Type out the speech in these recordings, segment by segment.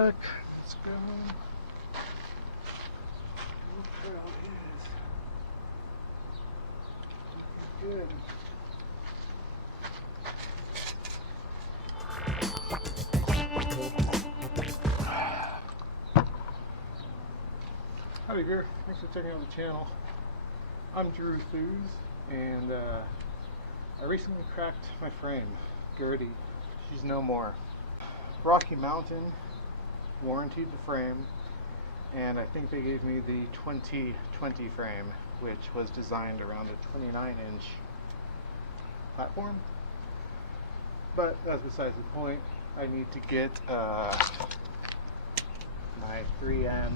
Let's go. Look where it is. Good. Howdy there. Thanks for checking out the channel. I'm Drew Thews, and I recently cracked my frame. Gertie, she's no more. Rocky Mountain warrantied the frame, and I think they gave me the 2020 frame, which was designed around a 29-inch platform. But that's besides the point. I need to get my 3M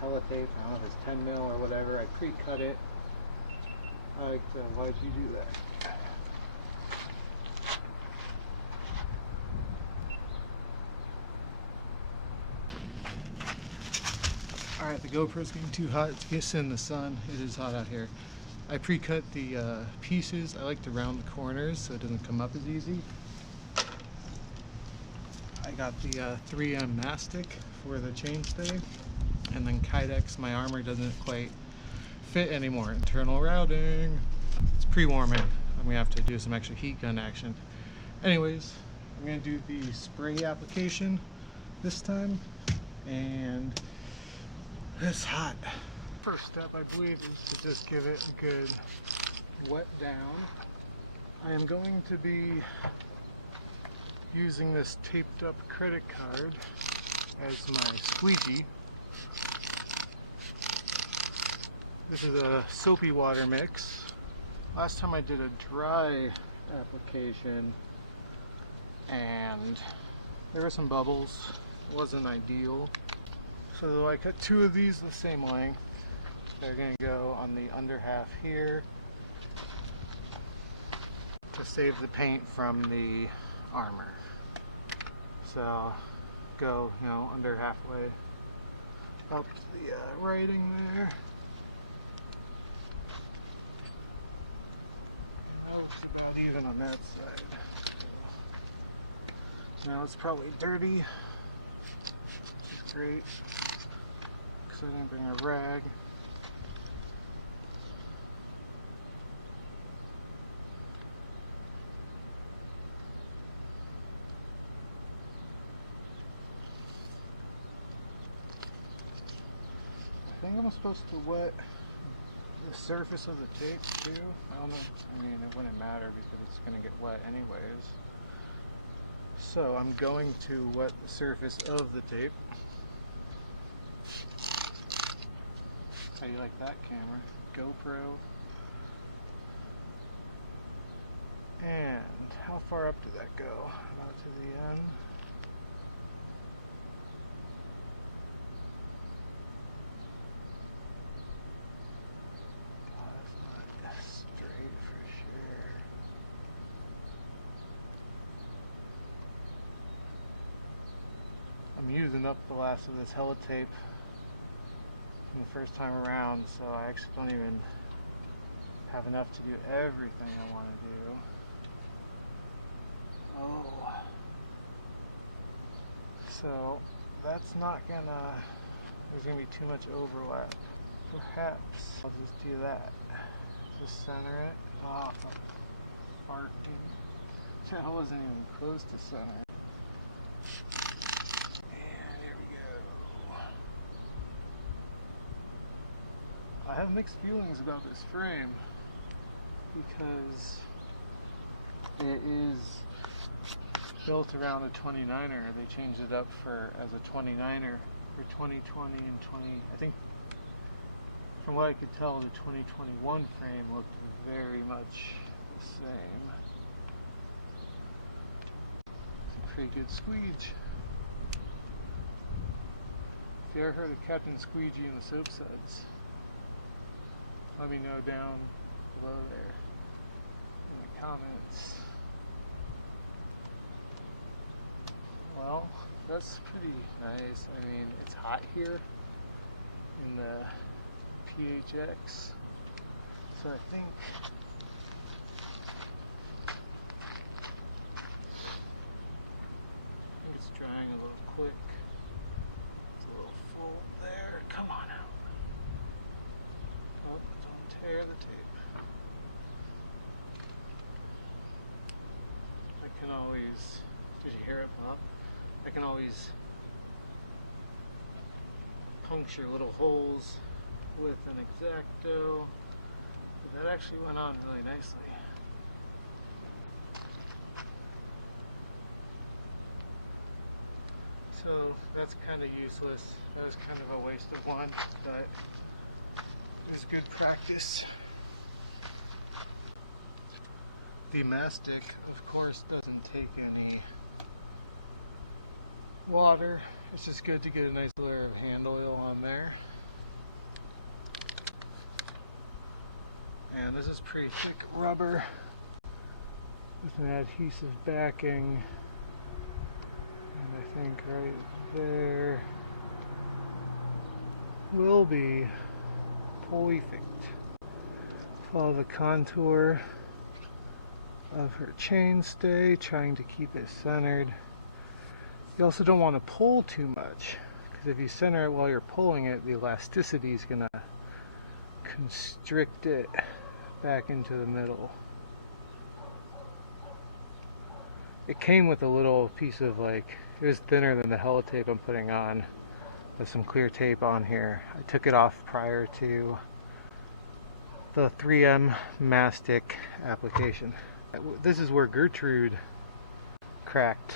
helitape. I don't know if it's 10 mil or whatever. I pre-cut it. Why'd you do that? Alright, the GoPro's getting too hot to get in the sun. It is hot out here. I pre-cut the pieces. I like to round the corners so it doesn't come up as easy. I got the 3M Mastic for the chainstay, and then Kydex. My armor doesn't quite fit anymore. Internal routing. It's pre-warming. I'm gonna have to do some extra heat gun action. Anyways, I'm gonna do the spray application this time, and it's hot. First step, I believe, is to just give it a good wet down. I am going to be using this taped up credit card as my squeegee. This is a soapy water mix. Last time I did a dry application and there were some bubbles. It wasn't ideal. So I cut two of these the same length. They're going to go on the under half here to save the paint from the armor. So go, under halfway up to the writing there. That looks about even on that side. Now it's probably dirty, which is great. I didn't bring a rag. I think I'm supposed to wet the surface of the tape too. I don't know. I mean, it wouldn't matter because it's going to get wet anyways. So I'm going to wet the surface of the tape. How do you like that camera? GoPro. And how far up did that go? About to the end. Oh, that's not straight for sure. I'm using up the last of this helitape the first time around, so I actually don't even have enough to do everything I want to do. Oh, so that's not gonna, there's gonna be too much overlap. Perhaps I'll just do that. Just center it. Oh, farting. That wasn't even close to center. I have mixed feelings about this frame because it is built around a 29er. They changed it up as a 29er for 2020 and 20. I think from what I could tell, the 2021 frame looked very much the same. It's a pretty good squeege. If you ever heard of Captain Squeegee and the Soap Suds, let me know down below there in the comments. Well, that's pretty nice. I mean, it's hot here in the PHX, so I think it's drying a little I can always puncture little holes with an X-Acto. That actually went on really nicely. So that's kind of useless. That was kind of a waste of one, but it was good practice. The Mastic, of course, doesn't take any water. It's just good to get a nice layer of hand oil on there. And this is pretty thick rubber with an adhesive backing. And I think right there will be perfect. Follow the contour of her chainstay, trying to keep it centered. You also don't want to pull too much, because if you center it while you're pulling it, the elasticity is going to constrict it back into the middle. It came with a little piece of, like, it was thinner than the hella tape I'm putting on, with some clear tape on here. I took it off prior to the 3M Mastic application. This is where Gertrude cracked,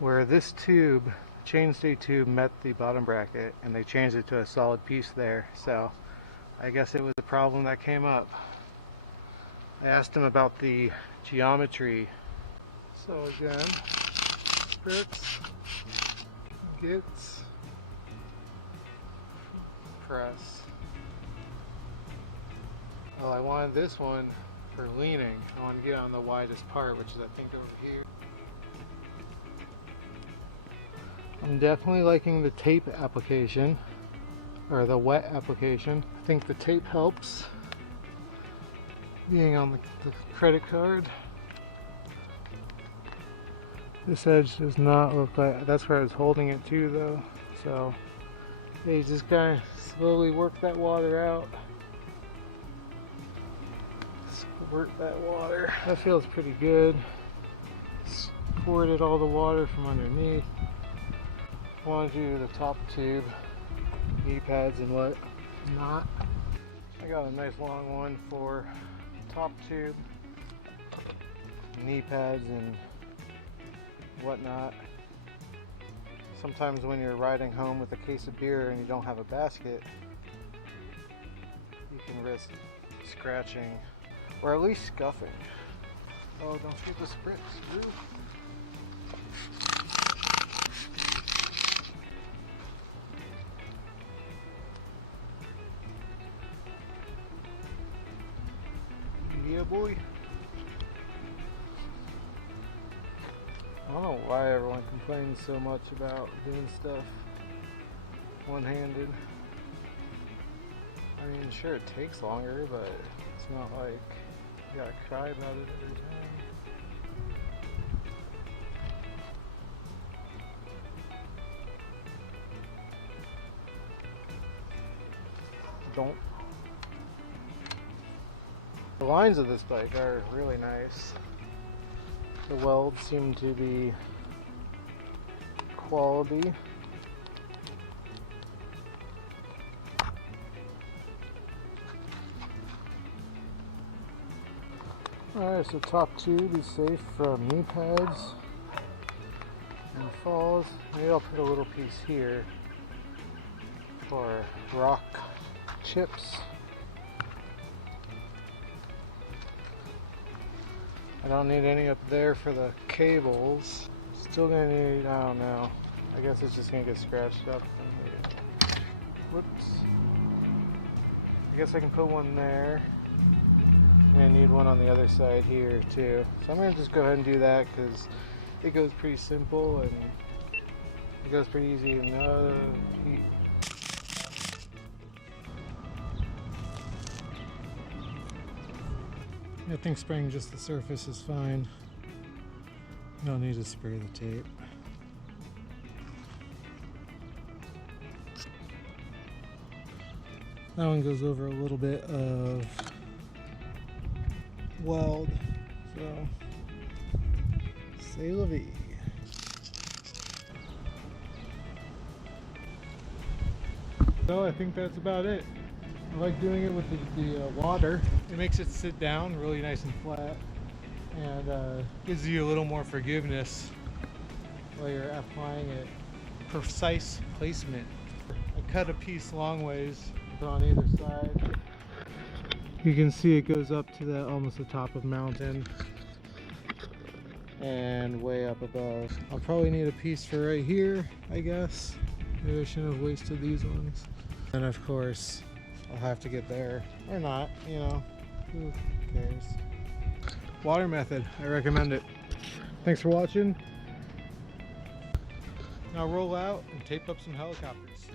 where this tube, chainstay tube, met the bottom bracket, and they changed it to a solid piece there. So I guess it was a problem that came up. I asked him about the geometry. So again, spritz, gets, press. Oh, I wanted this one for leaning. I want to get on the widest part, which is I think over here. I'm definitely liking the tape application, or the wet application. I think the tape helps. Being on the credit card. This edge does not look like, that's where I was holding it to though. So yeah, you just kind of slowly work that water out. Squirt that water. That feels pretty good. Squirted all the water from underneath. Want to do the top tube, knee pads and what not. I got a nice long one for top tube, knee pads and whatnot. Sometimes when you're riding home with a case of beer and you don't have a basket, you can risk scratching or at least scuffing. Oh, don't forget the spritz, Drew. Yeah, boy. I don't know why everyone complains so much about doing stuff one-handed. I mean, sure, it takes longer, but it's not like you gotta cry about it every time. Don't. The lines of this bike are really nice. The welds seem to be quality. Alright, so top tube is safe from knee pads and falls. Maybe I'll put a little piece here for rock chips. I don't need any up there for the cables. Still gonna need, I don't know. I guess it's just gonna get scratched up. Whoops. I guess I can put one there. I'm gonna need one on the other side here too. So I'm gonna just go ahead and do that because it goes pretty simple and it goes pretty easy. No heat. I think spraying just the surface is fine. You don't need to spray the tape. That one goes over a little bit of weld, so c'est la vie. So I think that's about it. I like doing it with the water. It makes it sit down really nice and flat, and gives you a little more forgiveness while you're applying it. Precise placement. I cut a piece long ways, put on either side. You can see it goes up to the almost the top of mountain and way up above. I'll probably need a piece for right here, I guess. Maybe I shouldn't have wasted these ones. And of course, I'll have to get there or not, you know, who cares. Water method, I recommend it. Thanks for watching. Now roll out and tape up some helicopters.